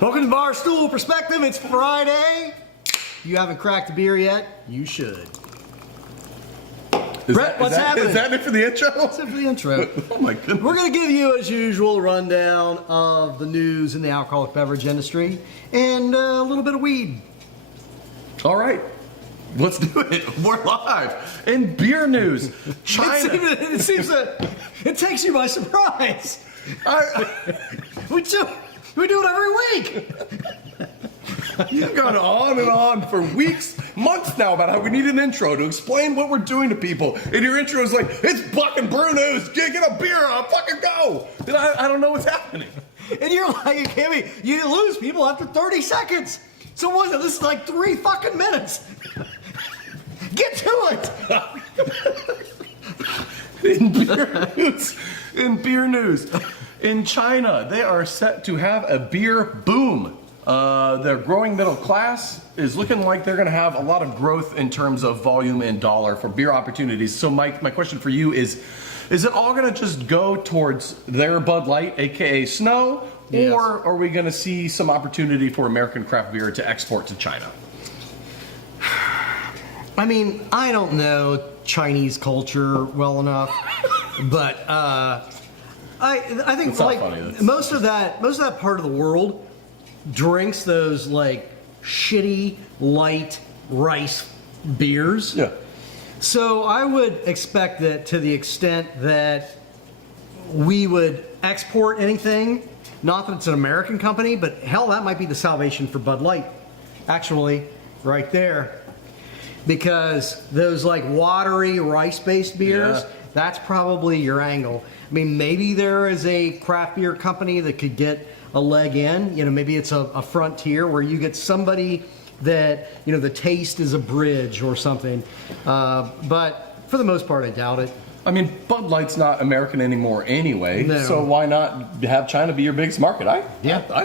Welcome to Barstool Perspective. It's Friday. You haven't cracked a beer yet? You should. Brett, what's happening? Is that it for the intro? That's it for the intro. Oh my goodness. We're going to give you, as usual, a rundown of the news in the alcoholic beverage industry and a little bit of weed. All right. Let's do it. We're live. In beer news, China. It seems that it takes you by surprise. We do it every week. You've gone on and on for weeks, months now about how we need an intro to explain what we're doing to people. And your intro is like, it's fucking brew news. Get a beer, I'll fucking go. And I don't know what's happening. And you're like, you lose people after 30 seconds. So what? This is like 3 fucking minutes. Get to it. In beer news, in China, they are set to have a beer boom. Their growing middle class is looking like they're going to have a lot of growth in terms of volume and dollar for beer opportunities. So Mike, my question for you is it all going to just go towards their Bud Light, aka Snow, yes, or are we going to see some opportunity for American craft beer to export to China? I mean, I don't know Chinese culture well enough, but I think like most of that part of the world drinks those like shitty light rice beers. Yeah. So I would expect that to the extent that we would export anything, not that it's an American company, but hell, that might be the salvation for Bud Light, actually, right there. Because those like watery rice-based beers, yeah, that's probably your angle. I mean, maybe there is a craft beer company that could get a leg in. You know, maybe it's a frontier where you get somebody that, you know, the taste is a bridge or something. But for the most part, I doubt it. I mean, Bud Light's not American anymore anyway, No. so why not have China be your biggest market? I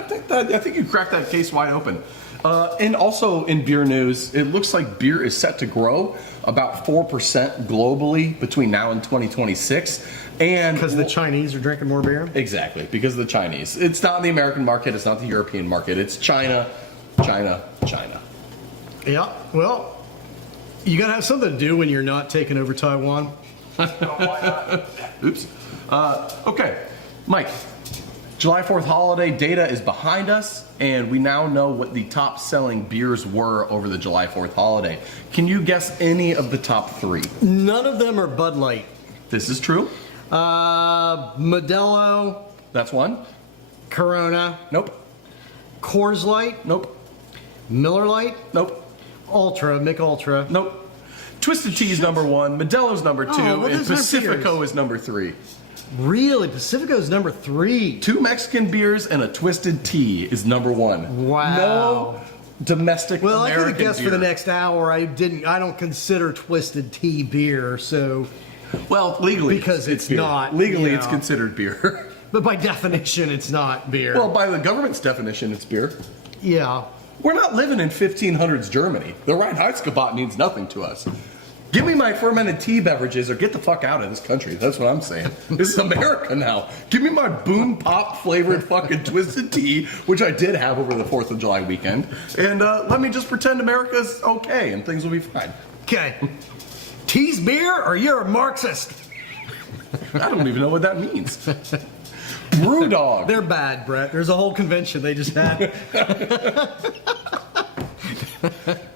think you cracked that case wide open. And also in beer news, it looks like beer is set to grow about 4% globally between now and 2026. And because the Chinese are drinking more beer? Exactly, because of the Chinese. It's not the American market, it's not the European market, it's China, China, China. Yeah, well, you gotta have something to do when you're not taking over Taiwan. Why not? Oops. Okay, Mike. July 4th holiday data is behind us, and we now know what the top selling beers were over the July 4th holiday. Can you guess any of the top 3? None of them are Bud Light. This is true. Modelo. That's one. Corona. Nope. Coors Light. Nope. Miller Light. Nope. Ultra. Mick Ultra. Nope. Twisted Tea is number 1, Modelo's number 2, well, and Pacifico is number 3. Really? Pacifico's number 3. 2 Mexican beers and a Twisted Tea is number 1. Wow. No domestic Well, American I could have guessed beer. for the next hour. I don't consider Twisted Tea beer, so. Well, legally, because it's beer. not. Legally, you it's know. considered beer. But by definition, it's not beer. Well, by the government's definition, it's beer. Yeah. We're not living in 1500s Germany. The Reinheitsgebot means nothing to us. Give me my fermented tea beverages or get the fuck out of this country. That's what I'm saying. This is America now. Give me my boom pop flavored fucking Twisted Tea, which I did have over the 4th of July weekend. And let me just pretend America's okay and things will be fine. Okay. Tea's beer or you're a Marxist? I don't even know what that means. BrewDog. They're bad, Brett. There's a whole convention they just had.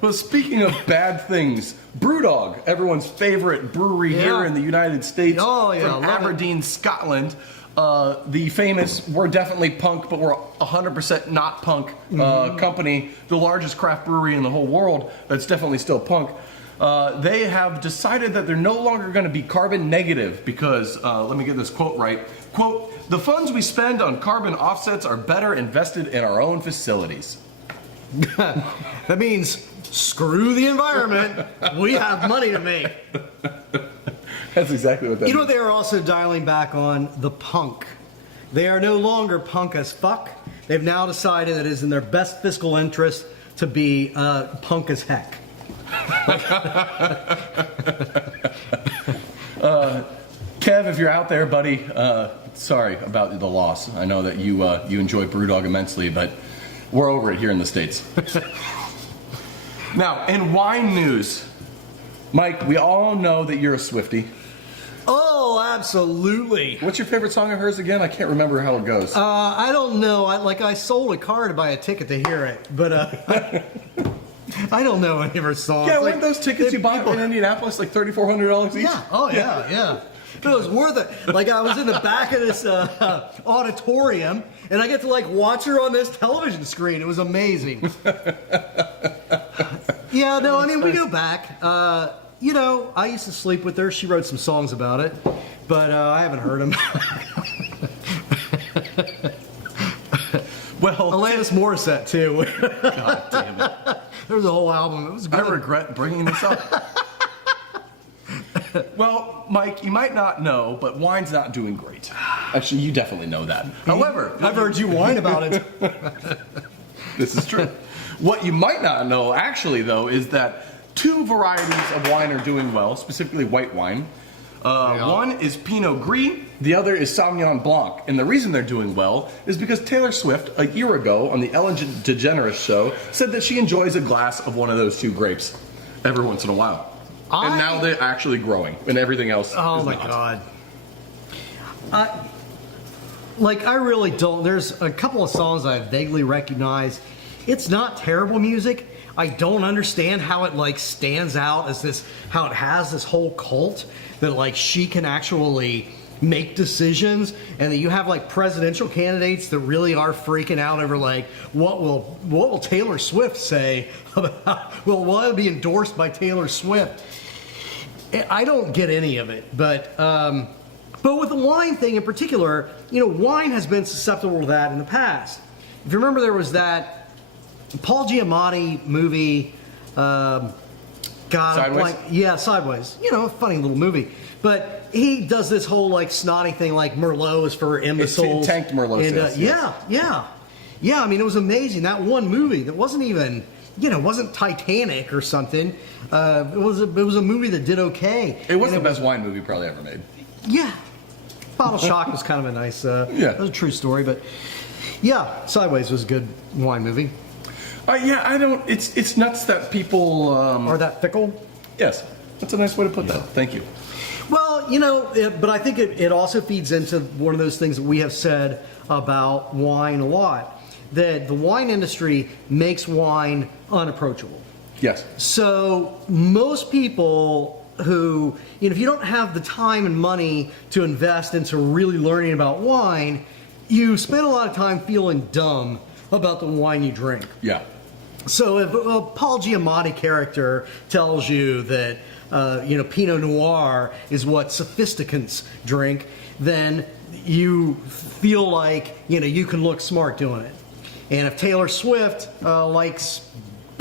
Well, speaking of bad things, BrewDog, everyone's favorite brewery here in the United States, from Aberdeen, Scotland. The famous, we're definitely punk, but we're 100% not punk company, the largest craft brewery in the whole world that's definitely still punk. They have decided that they're no longer going to be carbon negative because, let me get this quote right, quote, the funds we spend on carbon offsets are better invested in our own facilities. That means screw the environment. We have money to make. That's exactly what that means. You know what they are also dialing back on? The punk. They are no longer punk as fuck. They've now decided that it is in their best fiscal interest to be punk as heck. Kev, if you're out there, buddy, sorry about the loss. I know that you enjoy BrewDog immensely, but We're over it here in the States. Now, in wine news, Mike, we all know that you're a Swiftie. Oh, absolutely. What's your favorite song of hers again? I can't remember how it goes. I don't know. I sold a car to buy a ticket to hear it, but I don't know any of her songs. Yeah, weren't those tickets you bought in Indianapolis like $3,400 each? Yeah. Oh, yeah. But it was worth it. Like, I was in the back of this auditorium, and I get to watch her on this television screen. It was amazing. Yeah, no, I mean, we go back. I used to sleep with her. She wrote some songs about it, but I haven't heard them. Well, Alanis Morissette, too. God damn it. There was a whole album. It was good. I regret bringing this up. Well, Mike, you might not know, but wine's not doing great. Actually, you definitely know that. However, I've heard you whine about it. This is true. What you might not know, actually, though, is that 2 varieties of wine are doing well, specifically white wine. One is Pinot Gris, the other is Sauvignon Blanc. And the reason they're doing well is because Taylor Swift, a year ago on the Ellen DeGeneres show, said that she enjoys a glass of one of those 2 grapes every once in a while. And now they're actually growing, and everything else is Oh, my not. God. I really don't. There's a couple of songs I vaguely recognize. It's not terrible music. I don't understand how it stands out as this, how it has this whole cult that she can actually make decisions, and that you have presidential candidates that really are freaking out over what will Taylor Swift say about, will it be endorsed by Taylor Swift? I don't get any of it, but with the wine thing in particular, wine has been susceptible to that in the past. If you remember, there was that Paul Giamatti movie, Sideways? Sideways. A funny little movie. But he does this whole snotty thing, Merlot is for imbeciles. It tanked Merlot sales. Yeah. I mean, it was amazing. That one movie that wasn't even, wasn't Titanic or something. It was a movie that did okay. It was the best wine movie probably ever made. Yeah. Bottle Shock was kind of a nice, it was a true story, but yeah, Sideways was a good wine movie. It's nuts that people... Or that Fickle? Yes, that's a nice way to put that. Thank you. Well, but I think it also feeds into one of those things that we have said about wine a lot, that the wine industry makes wine unapproachable. Yes. So most people who, if you don't have the time and money to invest into really learning about wine, you spend a lot of time feeling dumb about the wine you drink. Yeah. So if a Paul Giamatti character tells you that Pinot Noir is what sophisticants drink, then you feel like you can look smart doing it. And if Taylor Swift likes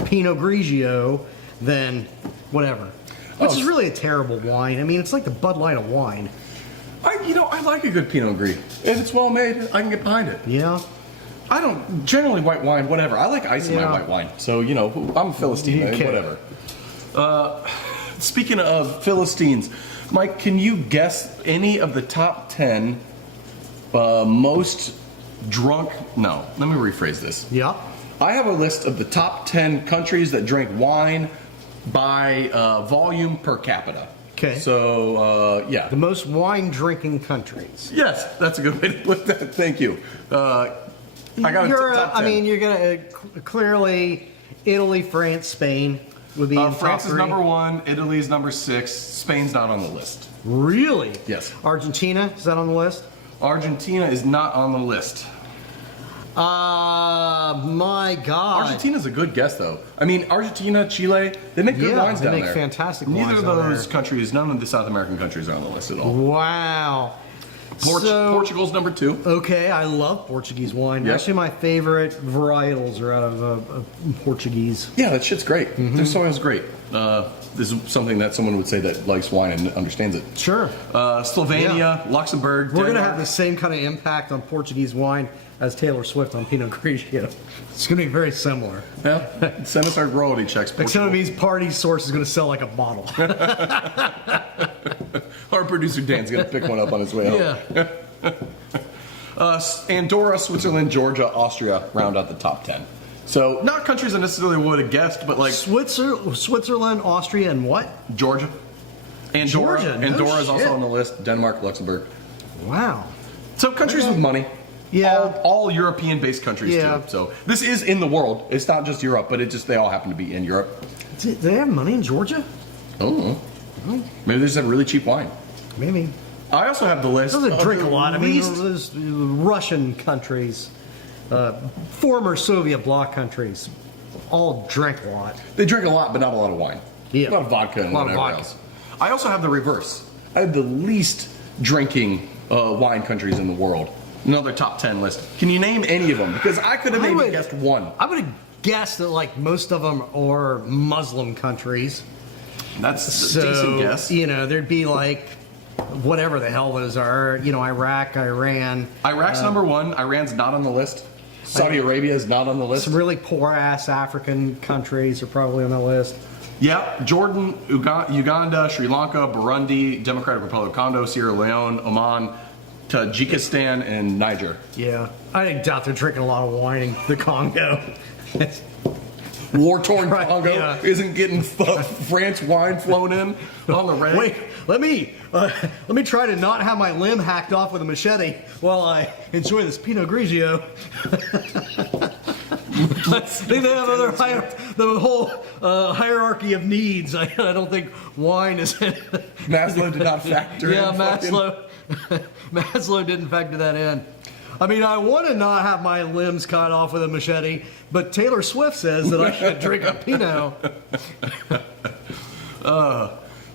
Pinot Grigio, then whatever. Which is really a terrible wine. I mean, it's like the Bud Light of wine. I like a good Pinot Gris. If it's well made, I can get behind it. Yeah. I don't generally white wine, whatever. I like ice in my white wine. So, I'm a Philistine, whatever. Speaking of Philistines, Mike, can you guess any of the top 10 most drunk... No, let me rephrase this. Yeah. I have a list of the top 10 countries that drink wine by volume per capita. Okay. So, yeah. The most wine-drinking countries. Yes, that's a good way to put that. Thank you. I got top 10. You're going to clearly Italy, France, Spain would be in top France is 3. number 1, Italy is number 6, Spain's not on the list. Really? Yes. Argentina, is that on the list? Argentina is not on the list. My God. Argentina's a good guess, though. I mean, Argentina, Chile, they make good wines down there. They make fantastic wines. Neither of those countries, none of the South American countries are on the list at all. Wow. Portugal's number 2. Okay, I love Portuguese wine. Yep. Actually, my favorite varietals are out of Portuguese. Yeah, that shit's great. Their soil's great. This is something that someone would say that likes wine and understands it. Sure. Slovenia, Luxembourg, We're going to Denmark. have the same kind of impact on Portuguese wine as Taylor Swift on Pinot Grigio. It's going to be very similar. Yeah, send us our royalty checks. Like some of these party source is going to sell like a bottle. Our producer Dan's going to pick one up on his way home. Yeah. Andorra, Switzerland, Georgia, Austria round out the top 10. So not countries I necessarily would have guessed, but like Switzerland, Austria, and what? Georgia. Andorra. Georgia, no Andorra is also shit. on the list. Denmark, Luxembourg. Wow. So countries with money. Yeah. All European-based countries Yeah. too. So this is in the world. It's not just Europe, but they all happen to be in Europe. Do they have money in Georgia? Oh. Maybe they just have really cheap wine. Maybe. I also have the list. Doesn't of drink a the lot. I mean, least- there's Russian countries, former Soviet bloc countries, all drink a lot. They drink a lot, but not a lot of wine. Yeah. A lot of vodka and A lot of whatever vodka. else. I also have the reverse. I have the least drinking wine countries in the world. Another top 10 list. Can you name any of them? Because I could have maybe guessed one. I would have guessed that like most of them are Muslim countries. That's a So, decent guess. you know, there'd be like whatever the hell those are. You know, Iraq, Iran. Iraq's number one. Iran's not on the list. Saudi Arabia is not on the list. Some really poor ass African countries are probably on the list. Yeah, Jordan, Uganda, Sri Lanka, Burundi, Democratic Republic of Congo, Sierra Leone, Oman, Tajikistan, and Niger. Yeah, I doubt they're drinking a lot of wine in the Congo. War-torn Right, Congo yeah. isn't getting France wine flown in on the reg. Wait, let me try to not have my limb hacked off with a machete while I enjoy this Pinot Grigio. I think they have the whole hierarchy of needs. I don't think wine is. Maslow did not factor in. Yeah, fucking- Maslow didn't factor that in. I mean, I want to not have my limbs cut off with a machete, but Taylor Swift says that I should drink a Pinot.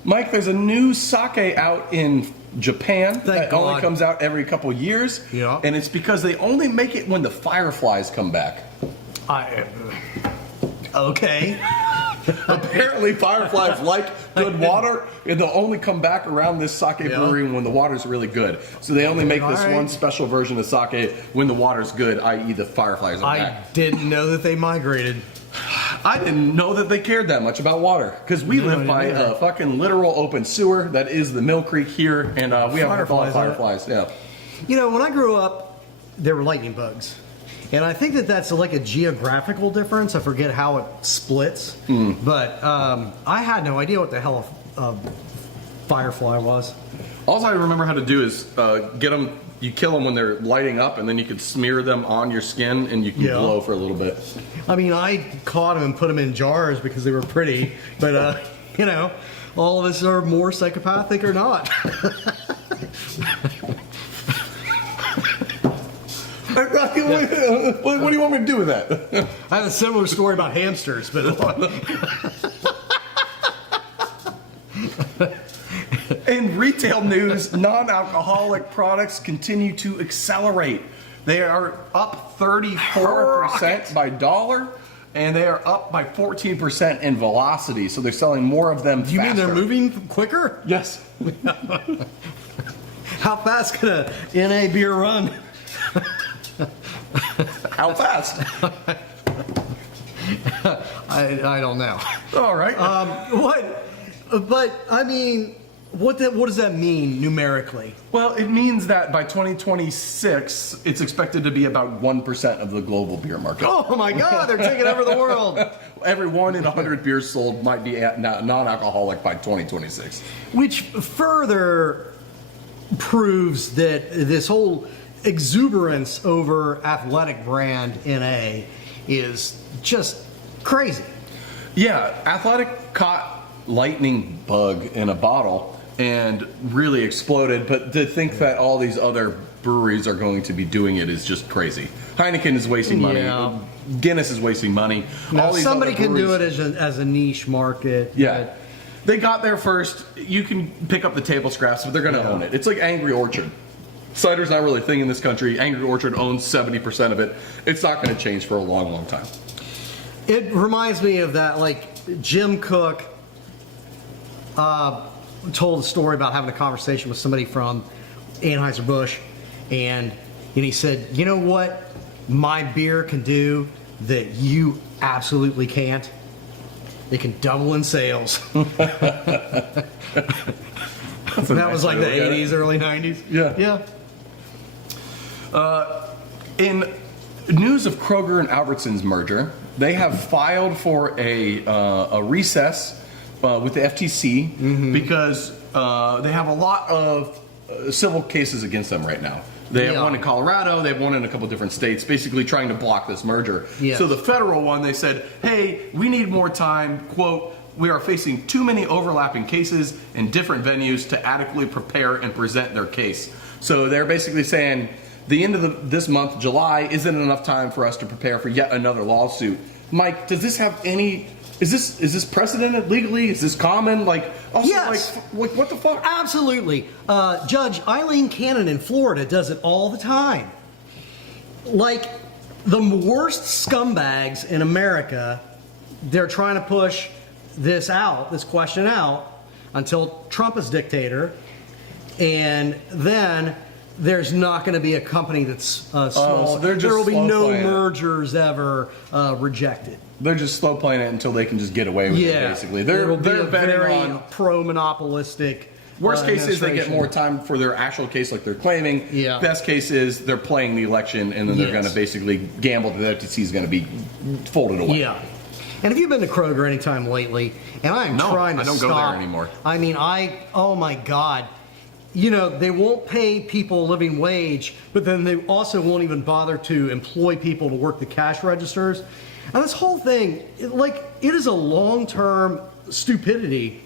Mike, there's a new sake out in Japan that only God. comes out every couple years. Yeah. And it's because they only make it when the fireflies come back. Okay. Apparently, fireflies like good water, and they'll only come back around this sake brewery when the water's really good. So they only make this Alright. one special version of sake when the water's good, i.e. the fireflies are I back. didn't know that they migrated. I didn't know that they cared that much about water, because we live by a fucking literal open sewer that is the Mill Creek here, and we have Fireflies, fireflies. Yeah. You know, when I grew up, there were lightning bugs. And I think that that's like a geographical difference. I forget how it splits. But I had no idea what the hell a firefly was. All I remember how to do is get them. You kill them when they're lighting up, and then you can smear them on your skin, and you can blow for a little bit. I mean, I caught them and put them in jars because they were pretty. But, you know, all of us are more psychopathic or not. What do you want me to do with that? I have a similar story about hamsters, but In retail news, non-alcoholic products continue to accelerate. They are up 34% by dollar, and they are up by 14% in velocity. So they're selling more of them. you mean they're moving quicker? Yes. How fast can a NA beer run? How fast? I don't know. All right. What? But I mean, what does that mean numerically? Well, it means that by 2026, it's expected to be about 1% of the global beer market. Oh my God, they're taking over the world. Every 1 in 100 beers sold might be non-alcoholic by 2026. Which further proves that this whole exuberance over athletic brand NA is just crazy. Yeah, Athletic caught lightning bug in a bottle and really exploded, but to think that all these other breweries are going to be doing it is just crazy. Heineken is wasting money. Yeah. Guinness is wasting money. Now, All these somebody other can do it breweries- as a niche market. Yeah. They got there first. You can pick up the table scraps, but they're going to own it. It's like Angry Orchard. Cider's not really a thing in this country. Angry Orchard owns 70% of it. It's not going to change for a long, long time. It reminds me of that, like Jim Cook told a story about having a conversation with somebody from Anheuser-Busch, and he said, you know what my beer can do that you absolutely can't? It can double in sales. That was like the 80s, early 90s. Yeah. Yeah. In news of Kroger and Albertsons merger, they have filed for a recess with the FTC because they have a lot of civil cases against them right now. They have one in Colorado, they have one in a couple different states, basically trying to block this merger. Yes. So the federal one, they said, hey, we need more time, quote, we are facing too many overlapping cases in different venues to adequately prepare and present their case. So they're basically saying the end of this month, July, isn't enough time for us to prepare for yet another lawsuit. Mike, does this have any... Is this precedented legally? Is this common? Like, also, yes. like, what the fuck? Absolutely. Judge Eileen Cannon in Florida does it all the time. Like, the worst scumbags in America, they're trying to push this question out, until Trump is dictator, and then there's not going to be a company that's small. So there will be no mergers ever rejected. They're just slow playing it until they can just get away with it, basically. They're betting on pro-monopolistic. Worst case is they get more time for their actual case like they're claiming. Yeah. Best case is they're playing the election and then they're going to basically gamble that the FTC is going to be folded away. Yeah. And if you've been to Kroger anytime lately, and I'm trying to I don't stop, go there anymore. I mean, oh my God. You know, they won't pay people a living wage, but then they also won't even bother to employ people to work the cash registers. And this whole thing, it is a long-term stupidity.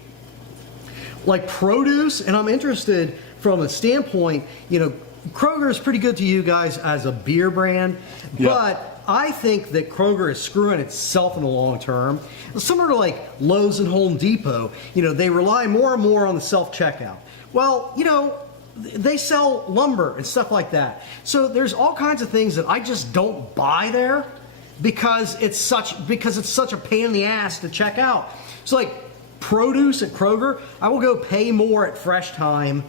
Like produce, and I'm interested from a standpoint, Kroger is pretty good to you guys as a beer brand, but I think that Kroger is screwing itself in the long term. Similar to like Lowe's and Home Depot, they rely more and more on the self-checkout. Well, they sell lumber and stuff like that. So there's all kinds of things that I just don't buy there because it's such a pain in the ass to check out. So like produce at Kroger, I will go pay more at Fresh Time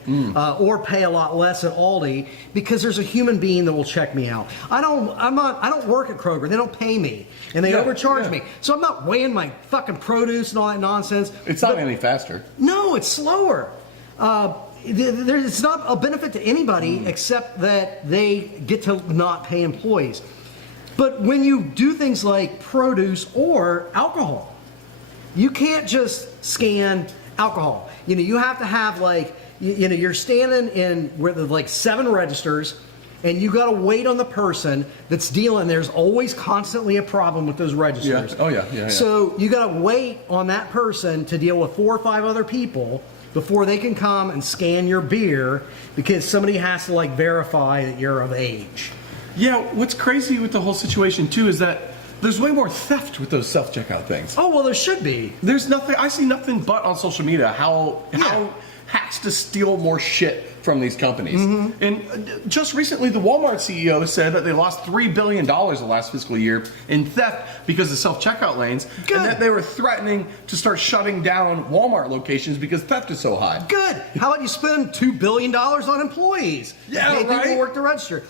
or pay a lot less at Aldi because there's a human being that will check me out. I don't work at Kroger. They don't pay me and they overcharge me. So I'm not weighing my fucking produce and all that nonsense. It's not any faster. No, it's slower. It's not a benefit to anybody except that they get to not pay employees. But when you do things like produce or alcohol, you can't just scan alcohol. You have to have you're standing in where there's like 7 registers and you got to wait on the person that's dealing. There's always constantly a problem with those registers. Yeah. Oh, yeah. So you got to wait on that person to deal with 4 or 5 other people before they can come and scan your beer because somebody has to verify that you're of age. Yeah, what's crazy with the whole situation too is that there's way more theft with those self-checkout things. Oh, well, there should be. There's nothing, I see nothing but on social media how hacks to steal more shit from these companies. Mm-hmm. And just recently, the Walmart CEO said that they lost $3 billion the last fiscal year in theft because of self-checkout lanes. Good. And that they were threatening to start shutting down Walmart locations because theft is so high. Good. How about you spend $2 billion on employees? Yeah, right? People work the register.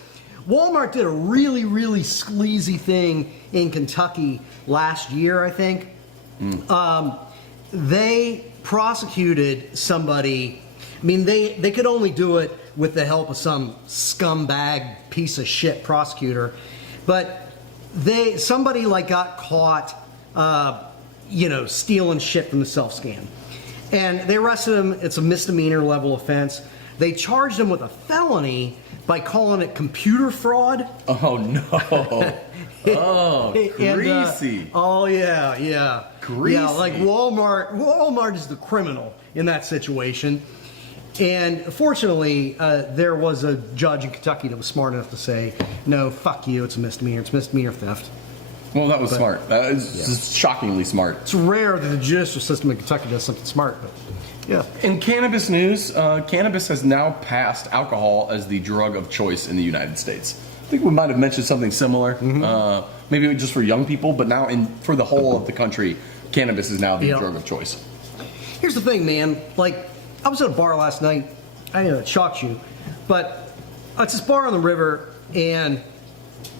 Walmart did a really, really sleazy thing in Kentucky last year, I think. They prosecuted somebody. I mean, they could only do it with the help of some scumbag piece of shit prosecutor. But somebody got caught, stealing shit from the self-scan. And they arrested him. It's a misdemeanor level offense. They charged him with a felony by calling it computer fraud. Oh, no. Oh, greasy. Yeah. Greasy. Yeah, like Walmart is the criminal in that situation. And fortunately, there was a judge in Kentucky that was smart enough to say, no, fuck you, it's a misdemeanor. It's misdemeanor theft. Well, that was smart. That is shockingly smart. It's rare that the judicial system in Kentucky does something smart, but yeah. In cannabis news, cannabis has now passed alcohol as the drug of choice in the United States. I think we might have mentioned something similar, maybe just for young people, but now for the whole of the country, cannabis is now the drug of choice. Here's the thing, man. I was at a bar last night. I know it shocks you, but it's this bar on the river, and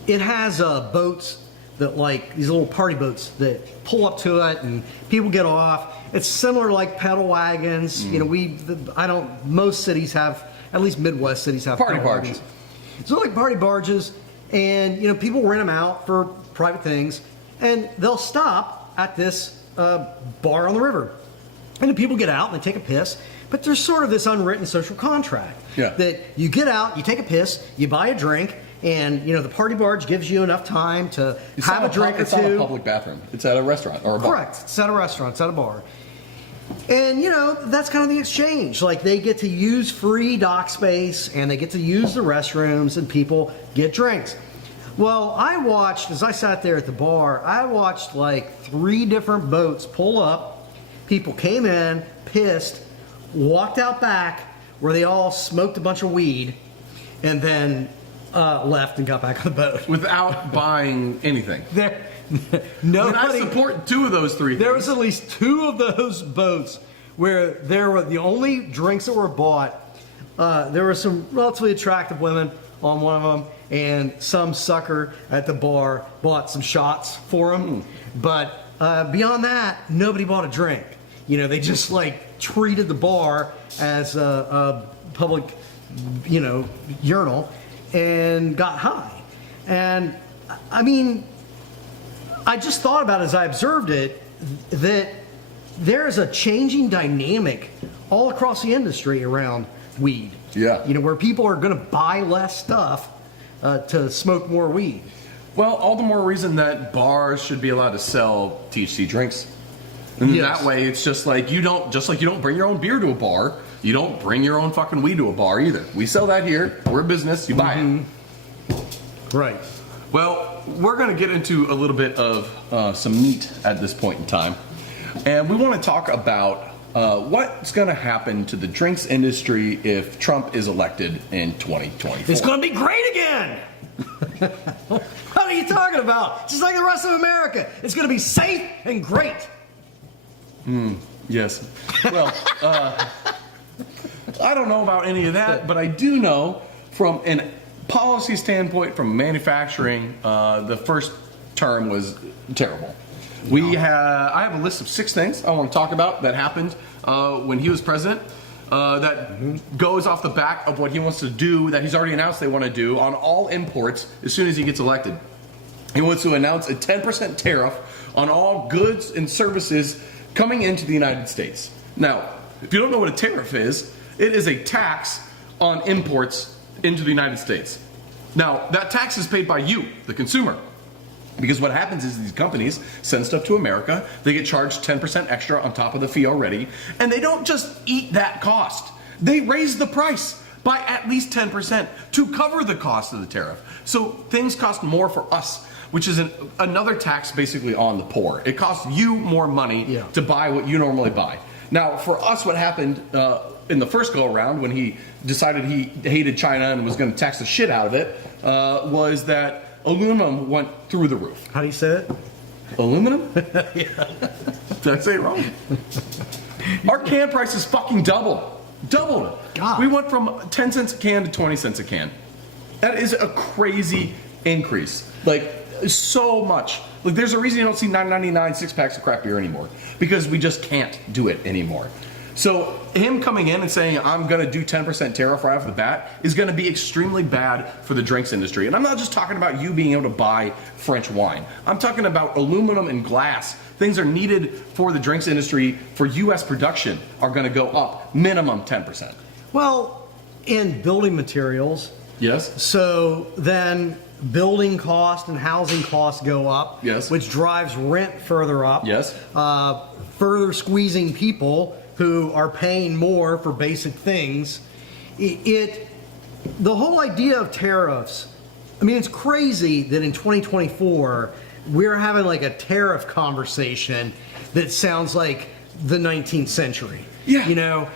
it has boats that these little party boats that pull up to it, and people get off. It's similar like pedal wagons. Most cities have, at least Midwest cities have party pedal wagons. So like party barges, and people rent them out for private things, and they'll stop at this bar on the river, and the people get out and they take a piss. But there's sort of this unwritten social contract that you get out, you take a piss, you buy a drink, and the party barge gives you enough time to have a drink or two. It's not a public bathroom. It's at a restaurant or a bar. Correct. It's at a restaurant. It's at a bar. And that's kind of the exchange. Like, they get to use free dock space, and they get to use the restrooms, and people get drinks. Well, I watched, as I sat there at the bar, I watched like 3 different boats pull up. People came in, pissed, walked out back where they all smoked a bunch of weed, and then left and got back on the boat. Without buying anything. Nobody, I support 2 of those 3 things. There was at least 2 of those boats where there were the only drinks that were bought. There were some relatively attractive women on one of them, and some sucker at the bar bought some shots for them. But beyond that, nobody bought a drink. They just like treated the bar as a public, urinal, and got high. And I mean, I just thought about as I observed it that there's a changing dynamic all across the industry around weed. Yeah. Where people are going to buy less stuff to smoke more weed. Well, all the more reason that bars should be allowed to sell THC drinks. And that way, it's just like you don't bring your own beer to a bar, you don't bring your own fucking weed to a bar either. We sell that here. We're a business. You buy it. Right. Well, we're going to get into a little bit of some meat at this point in time. And we want to talk about what's going to happen to the drinks industry if Trump is elected in 2024. It's going to be great again! What are you talking about? Just like the rest of America. It's going to be safe and great. Yes. Well, I don't know about any of that, but I do know from a policy standpoint, from manufacturing, the first term was terrible. I have a list of 6 things I want to talk about that happened when he was president that goes off the back of what he wants to do, that he's already announced they want to do on all imports as soon as he gets elected. He wants to announce a 10% tariff on all goods and services coming into the United States. Now, if you don't know what a tariff is, it is a tax on imports into the United States. Now, that tax is paid by you, the consumer. Because what happens is these companies send stuff to America, they get charged 10% extra on top of the fee already, and they don't just eat that cost. They raise the price by at least 10% to cover the cost of the tariff. So things cost more for us, which is another tax basically on the poor. It costs you more money to buy what you normally buy. Now, for us, what happened in the first go-around when he decided he hated China and was going to tax the shit out of it was that aluminum went through the roof. How do you say it? Aluminum? Did I say it wrong? Our can prices fucking doubled. Doubled. God. We went from 10 cents a can to 20 cents a can. That is a crazy increase. Like, so much. Like, there's a reason you don't see $9.99 6-packs of craft beer anymore. Because we just can't do it anymore. So him coming in and saying, I'm going to do 10% tariff right off the bat is going to be extremely bad for the drinks industry. And I'm not just talking about you being able to buy French wine. I'm talking about aluminum and glass. Things are needed for the drinks industry for U.S. production are going to go up minimum 10%. Well, in building materials. Yes. So then building costs and housing costs go up. Yes. Which drives rent further up. Yes. Further squeezing people who are paying more for basic things. The whole idea of tariffs, I mean, it's crazy that in 2024, we're having like a tariff conversation that sounds like the 19th century. Yeah.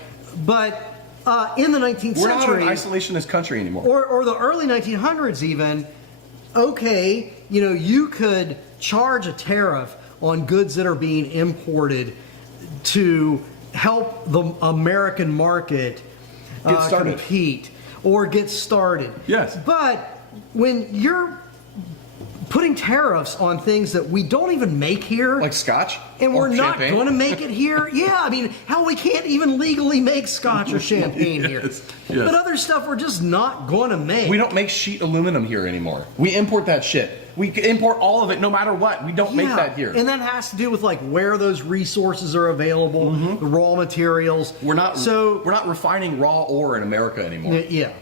But in the 19th We're century... not an isolationist country anymore. Or the early 1900s even, okay, you could charge a tariff on goods that are being imported to help the American market compete or get started. Yes. But when you're putting tariffs on things that we don't even make here. Like scotch? And we're not champagne? going to make it here? Yeah, I mean, hell, we can't even legally make scotch or champagne here. Yes. But other stuff we're just not going to make. We don't make sheet aluminum here anymore. We import that shit. We import all of it no matter what. We don't make that here. And that has to do with like where those resources are available, the raw materials. We're not refining raw ore in America anymore. Yeah.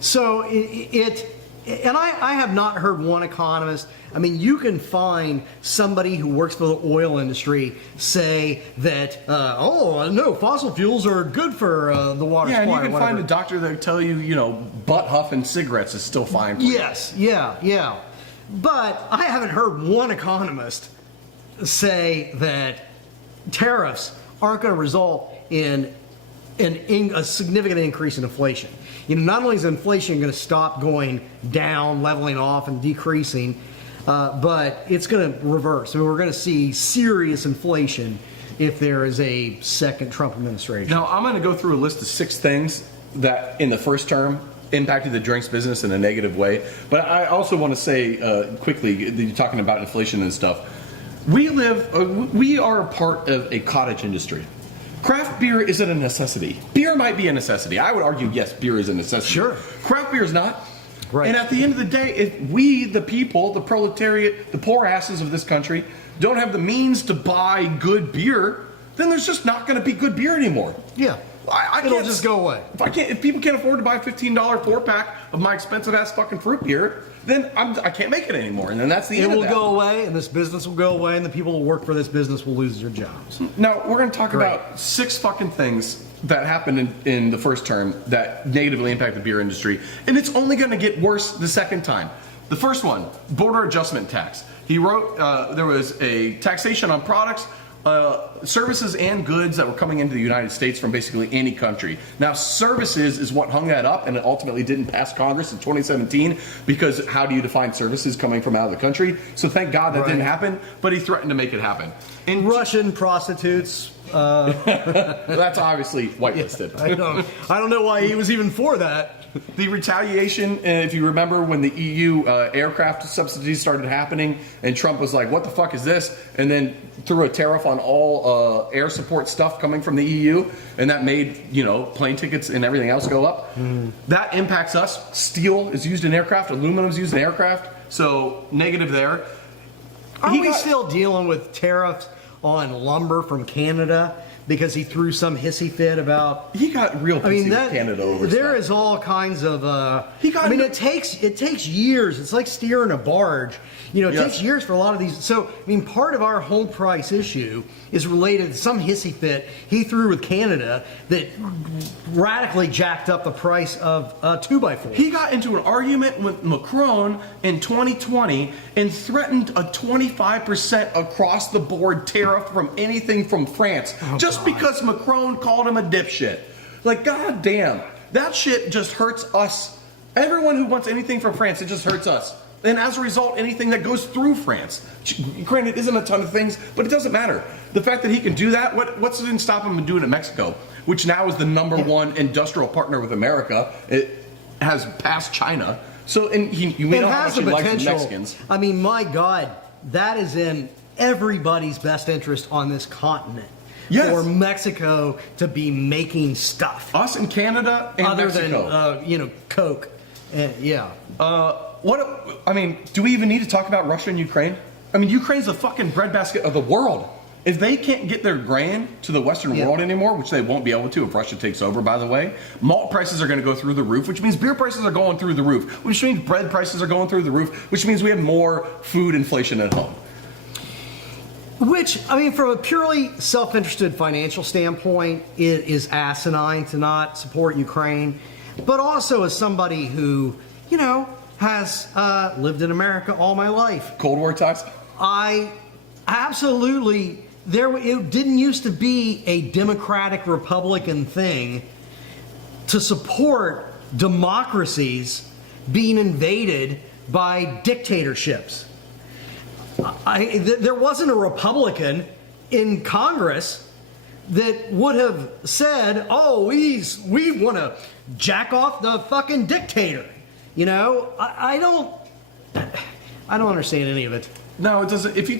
So and I have not heard one economist. I mean, you can find somebody who works for the oil industry say that, no, fossil fuels are good for the water supply. Yeah, and you can find a doctor that will tell you, butt huffing cigarettes is still fine for you. Yes, yeah. But I haven't heard one economist say that tariffs aren't going to result in a significant increase in inflation. Not only is inflation going to stop going down, leveling off, and decreasing, but it's going to reverse. I mean, we're going to see serious inflation if there is a second Trump administration. Now, I'm going to go through a list of 6 things that in the first term impacted the drinks business in a negative way. But I also want to say quickly, you're talking about inflation and stuff. We are a part of a cottage industry. Craft beer isn't a necessity. Beer might be a necessity. I would argue, yes, beer is a necessity. Sure. Craft beer is not. Right. And at the end of the day, if we, the people, the proletariat, the poor asses of this country, don't have the means to buy good beer, then there's just not going to be good beer anymore. Yeah. It'll just go away. If people can't afford to buy a $15 4-pack of my expensive ass fucking fruit beer, then I can't make it anymore, and then that's the end of that. It will go away, and this business will go away, and the people who work for this business will lose their jobs. Now we're going to talk about 6 fucking things that happened in the first term that negatively impact the beer industry, and it's only going to get worse the second time. The first one, border adjustment tax. He wrote there was a taxation on products, services and goods that were coming into the United States from basically any country. Now, services is what hung that up, and it ultimately didn't pass Congress in 2017 because how do you define services coming from out of the country? So thank God that didn't happen, but he threatened to make it happen. And Russian prostitutes. That's obviously whitelisted. I don't know why he was even for that. The retaliation, if you remember when the EU aircraft subsidies started happening and Trump was like, what the fuck is this? And then threw a tariff on all air support stuff coming from the EU, and that made, plane tickets and everything else go up. That impacts us. Steel is used in aircraft, aluminum is used in aircraft, so negative there. Are we still dealing with tariffs on lumber from Canada? Because he threw some hissy fit about. He got real pissy with Canada over there stuff. Is all kinds of. It takes years. It's like steering a barge. It takes years for a lot of these. So part of our home price issue is related to some hissy fit he threw with Canada that radically jacked up the price of 2x4. He got into an argument with Macron in 2020 and threatened a 25% across the board tariff from anything from France. Just because Macron called him a dipshit. Like, goddamn, that shit just hurts us. Everyone who wants anything from France, it just hurts us. And as a result, anything that goes through France. Granted, isn't a ton of things, but it doesn't matter. The fact that he can do that, what's to stop him from doing it in Mexico, which now is the number one industrial partner with America. It has passed China. So, and you may know how much he likes the Mexicans. I mean, my God, that is in everybody's best interest on this continent. Yes. For Mexico to be making stuff. Us in Canada and other Mexico. Than, Coke. Yeah. Do we even need to talk about Russia and Ukraine? Ukraine's the fucking breadbasket of the world. If they can't get their grain to the Western world anymore, which they won't be able to if Russia takes over, by the way, malt prices are going to go through the roof, which means beer prices are going through the roof, which means bread prices are going through the roof, which means we have more food inflation at home. Which, from a purely self-interested financial standpoint, it is asinine to not support Ukraine. But also as somebody who, has lived in America all my life. Cold War ties? I absolutely, it didn't used to be a Democratic Republican thing to support democracies being invaded by dictatorships. There wasn't a Republican in Congress that would have said, we want to jack off the fucking dictator. I I don't understand any of it. No, it doesn't. If you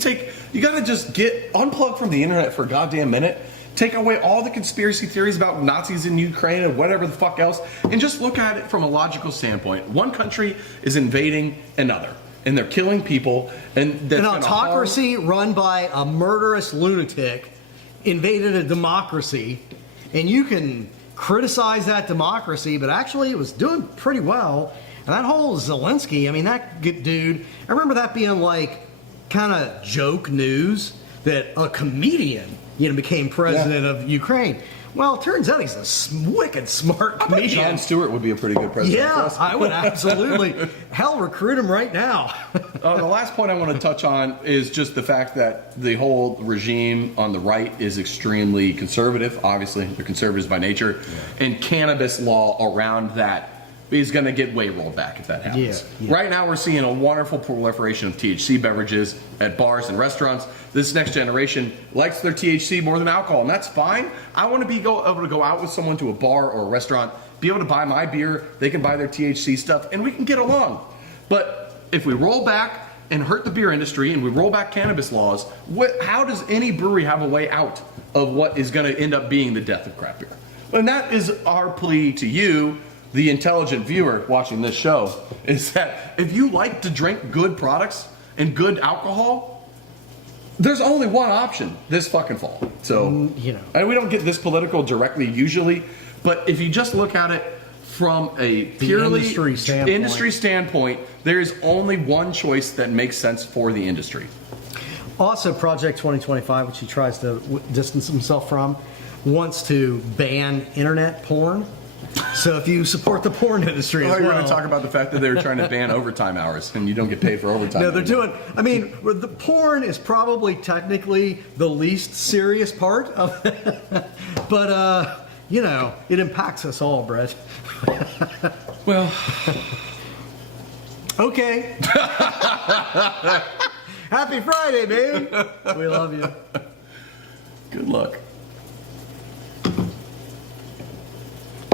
got to just unplug from the internet for a goddamn minute. Take away all the conspiracy theories about Nazis in Ukraine and whatever the fuck else, and just look at it from a logical standpoint. One country is invading another, and they're killing people, and that's an autocracy run by a murderous lunatic invaded a democracy, and you can criticize that democracy, but actually it was doing pretty well. And that whole Zelensky, I mean, that dude, I remember that being like kind of joke news that a comedian became president of Ukraine. Well, it turns out he's a wicked smart comedian. Jon Stewart would be a pretty good president. Yeah, I would absolutely. Hell, recruit him right now. The last point I want to touch on is just the fact that the whole regime on the right is extremely conservative. Obviously, they're conservatives by nature. Yeah. And cannabis law around that is going to get way rolled back if that happens. Yeah. Right now, we're seeing a wonderful proliferation of THC beverages at bars and restaurants. This next generation likes their THC more than alcohol, and that's fine. I want to be able to go out with someone to a bar or a restaurant, be able to buy my beer, they can buy their THC stuff, and we can get along. But if we roll back and hurt the beer industry and we roll back cannabis laws, how does any brewery have a way out of what is going to end up being the death of craft beer? And that is our plea to you, the intelligent viewer watching this show, is that if you like to drink good products and good alcohol, there's only one option this fucking fall. So, and we don't get this political directly usually, but if you just look at it from a purely industry standpoint, there is only one choice that makes sense for the industry. Also, Project 2025, which he tries to distance himself from, wants to ban internet porn. So if you support the porn industry as well. You're going to talk about the fact that they're trying to ban overtime hours and you don't get paid for overtime. No, they're doing, I mean, the porn is probably technically the least serious part of it. But, it impacts us all, Brett. Well. Okay. Happy Friday, babe. We love you. Good luck.